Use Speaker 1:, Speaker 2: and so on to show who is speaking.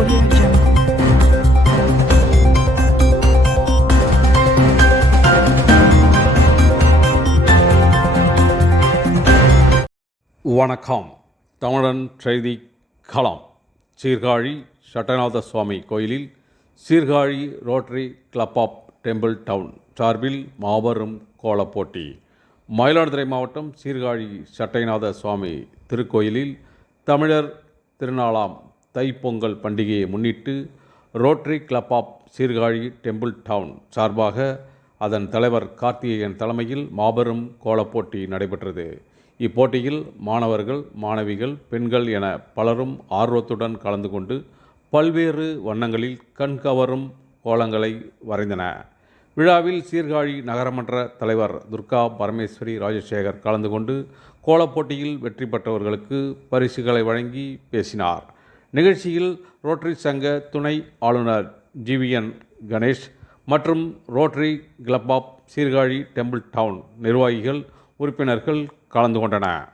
Speaker 1: Audio Jungle.
Speaker 2: வணக்கம். தமிழன் செய்தி களம். சீர்காழி சட்டநாத சுவாமி கோயிலில் Sirkazhi rotary club of temple town சார்பில் மாபெரும் கோலப் போட்டி. மயிலாடுதுறை மாவட்டம் சீர்காழி சட்டைநாத சுவாமி திருக்கோயிலில் தமிழர் திருநாளாம் தைப்பொங்கல் பண்டிகையை முன்னிட்டு rotary club of Sirkazhi temple town சார்பாக அதன் தலைவர் கார்த்திகேயன் தலைமையில் மாபெரும் கோலப்போட்டி நடைபெற்றது. இப்போட்டியில் மாணவர்கள் மாணவிகள் பெண்கள் என பலரும் ஆர்வத்துடன் கலந்து கொண்டு பல்வேறு வண்ணங்களில் கண்கவரும் கோலங்களை வரைந்தன. விழாவில் சீர்காழி நகரமன்ற தலைவர் துர்கா பரமேஸ்வரி ராஜசேகர் கலந்து கொண்டு கோலப் போட்டியில் வெற்றி பெற்றவர்களுக்கு பரிசுகளை வழங்கி பேசினார். நிகழ்ச்சியில் ரோட்டரி சங்க துணை ஆளுநர் ஜிவிஎன் கணேஷ் மற்றும் rotary club of Sirkazhi temple town நிர்வாகிகள் உறுப்பினர்கள் கலந்து கொண்டனர்.